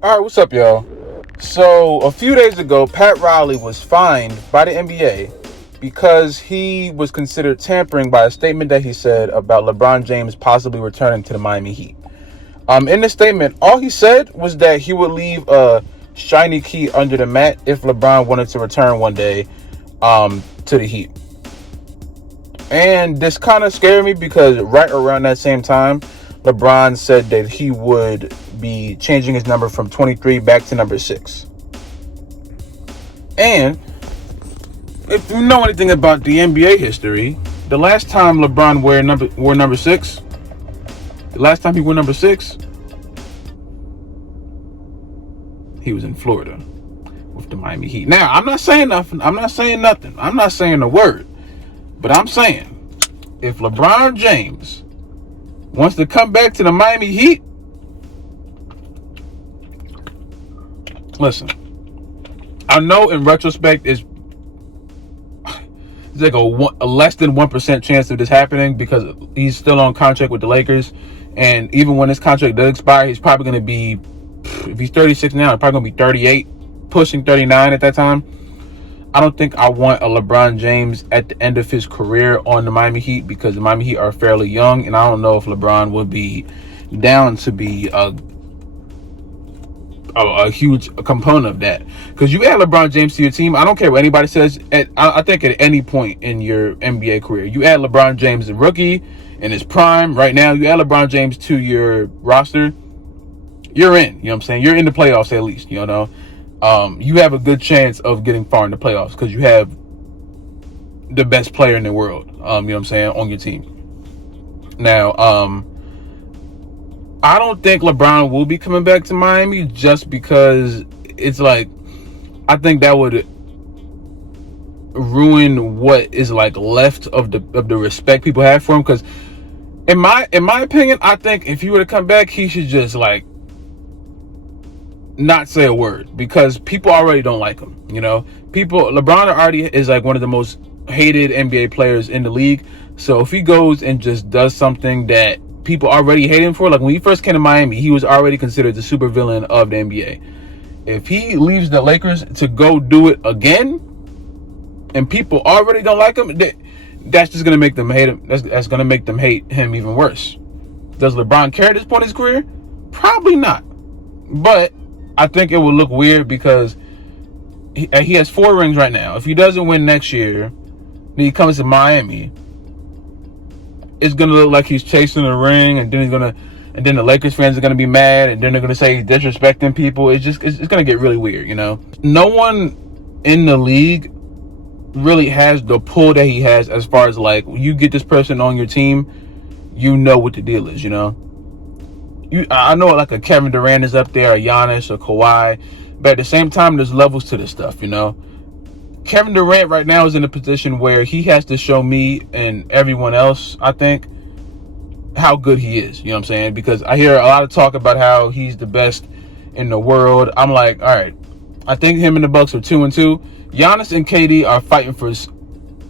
All right, what's up, y'all? So, a few days ago, Pat Riley was fined by the NBA because he was considered tampering by a statement that he said about LeBron James possibly returning to the Miami Heat. In the statement, all he said was that he would leave a shiny key under the mat if LeBron wanted to return one day to the Heat. And this kind of scared me because right around that same time, LeBron said that he would be changing his number from 23 back to number 6. And if you know anything about the NBA history, the last time LeBron wore number 6, the last time he wore number 6, he was in Florida with the Miami Heat. Now, I'm not saying nothing. I'm not saying a word. But I'm saying, if LeBron James wants to come back to the Miami Heat, listen, I know in retrospect it's like a less than 1% chance of this happening because he's still on contract with the Lakers. And even when his contract does expire, he's probably going to be, if he's 36 now, he's probably going to be 38, pushing 39 at that time. I don't think I want a LeBron James at the end of his career on the Miami Heat because the Miami Heat are fairly young, and I don't know if LeBron would be down to be a huge component of that. Because you add LeBron James to your team, I don't care what anybody says. I think at any point in your NBA career, you add LeBron James, the rookie, in his prime, right now, you add LeBron James to your roster, you're in. You know what I'm saying? You're in the playoffs at least, you know. You have a good chance of getting far in the playoffs because you have the best player in the world, you know what I'm saying, on your team. Now, I don't think LeBron will be coming back to Miami just because it's like, I think that would ruin what is like left of the respect people have for him. Because in my opinion, I think if he were to come back, he should just like not say a word because people already don't like him. You know, LeBron already is like one of the most hated NBA players in the league. So if he goes and just does something that people already hate him for, like when he first came to Miami, he was already considered the supervillain of the NBA. If he leaves the Lakers to go do it again, and people already don't like him, that's just gonna make them hate him. That's gonna make them hate him even worse. Does LeBron care at this point in his career? Probably not. But I think it would look weird because he has 4 rings right now. If he doesn't win next year, then he comes to Miami, it's gonna look like he's chasing a ring, and then the Lakers fans are gonna be mad, and then they're gonna say he's disrespecting people. It's gonna get really weird, you know. No one in the league really has the pull that he has as far as like you get this person on your team, you know what the deal is, you know. I know like a Kevin Durant is up there, a Giannis, or Kawhi, but at the same time, there's levels to this stuff, you know. Kevin Durant right now is in a position where he has to show me and everyone else, I think, how good he is. You know what I'm saying? Because I hear a lot of talk about how he's the best in the world. I'm like, all right, I think him and the Bucks are 2-2. Giannis and KD are fighting for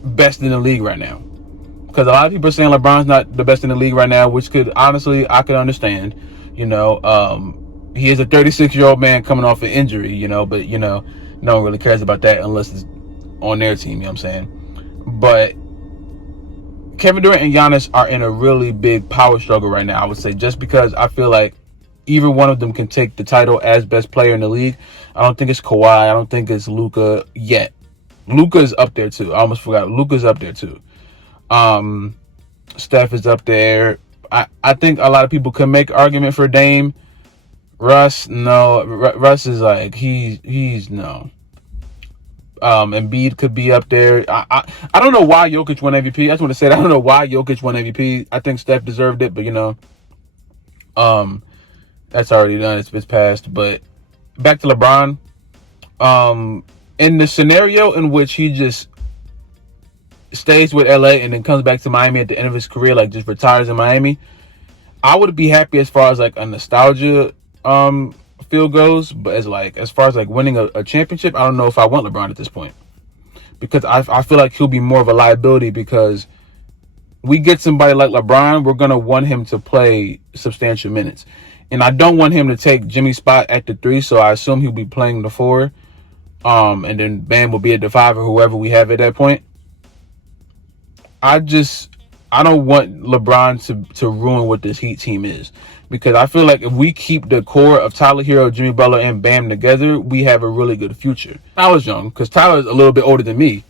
best in the league right now. Because a lot of people are saying LeBron's not the best in the league right now, which I could understand. You know, he is a 36-year-old man coming off an injury, you know, but, you know, no one really cares about that unless it's on their team, you know what I'm saying? But Kevin Durant and Giannis are in a really big power struggle right now, I would say, just because I feel like either one of them can take the title as best player in the league. I don't think it's Kawhi. I don't think it's Luka yet. Luka's up there, too. I almost forgot. Luka's up there, too. Steph is up there. I think a lot of people can make argument for Dame. Russ, no. Russ is like, he's no. Embiid could be up there. I don't know why Jokic won MVP. I just want to say that. I don't know why Jokic won MVP. I think Steph deserved it, but you know, that's already done. It's passed. But back to LeBron. In the scenario in which he just stays with LA and then comes back to Miami at the end of his career, like just retires in Miami, I would be happy as far as like a nostalgia feel goes, but as far as like winning a championship, I don't know if I want LeBron at this point, because I feel like he'll be more of a liability, because we get somebody like LeBron, we're gonna want him to play substantial minutes. And I don't want him to take Jimmy's spot at the 3, so I assume he'll be playing the 4. And then Bam will be at the 5 or whoever we have at that point. I don't want LeBron to ruin what this Heat team is, because I feel like if we keep the core of Tyler Hero, Jimmy Butler, and Bam together, we have a really good future. I was young, because Tyler's a little bit older than me.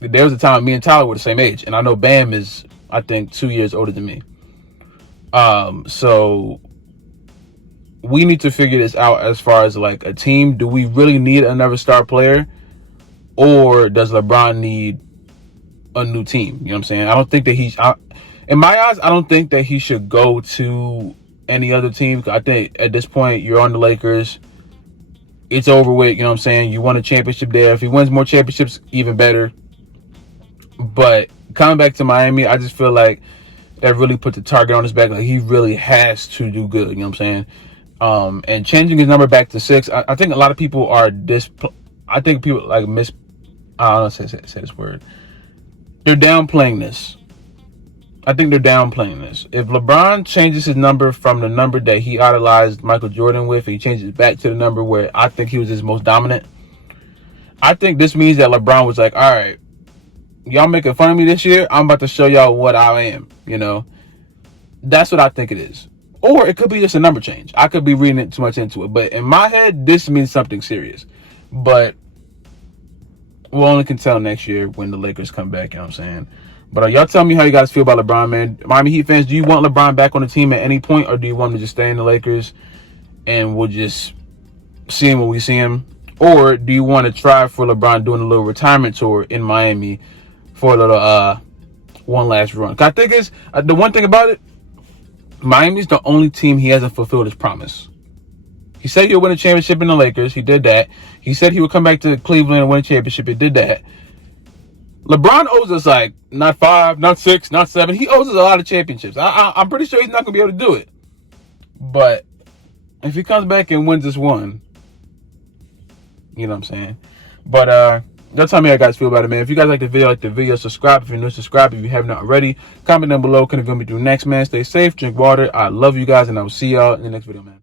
There was a time me and Tyler were the same age, and I know Bam is, I think, 2 years older than me. So we need to figure this out as far as like a team. Do we really need another star player, or does LeBron need a new team? You know what I'm saying? I don't think that in my eyes, I don't think that he should go to any other team. I think at this point, you're on the Lakers. It's over with. You know what I'm saying? You won a championship there. If he wins more championships, even better. But coming back to Miami, I just feel like that really put the target on his back. Like, he really has to do good. You know what I'm saying? And changing his number back to 6, I think a lot of people are I think people like I don't know, say this word. They're downplaying this. I think they're downplaying this. If LeBron changes his number from the number that he idolized Michael Jordan with, and he changes it back to the number where I think he was his most dominant, I think this means that LeBron was like, all right, y'all making fun of me this year, I'm about to show y'all what I am, you know? That's what I think it is. Or it could be just a number change. I could be reading it too much into it. But in my head, this means something serious. But we'll only can tell next year when the Lakers come back, you know what I'm saying? But y'all tell me how you guys feel about LeBron, man. Miami Heat fans, do you want LeBron back on the team at any point, or do you want him to just stay in the Lakers and we'll just see him when we see him? Or do you want to try for LeBron doing a little retirement tour in Miami for a little one last run? 'Cause I think it's the one thing about it, Miami's the only team he hasn't fulfilled his promise. He said he'll win a championship in the Lakers. He did that. He said he would come back to Cleveland and win a championship. He did that. LeBron owes us like not 5, not 6, not 7. He owes us a lot of championships. I'm pretty sure he's not going to be able to do it. But if he comes back and wins this one, you know what I'm saying? But y'all tell me how you guys feel about it, man. If you guys like the video, subscribe. If you're new, subscribe. If you have not already, comment down below. Kind of going to be through next, man. Stay safe, drink water. I love you guys, and I will see y'all in the next video, man.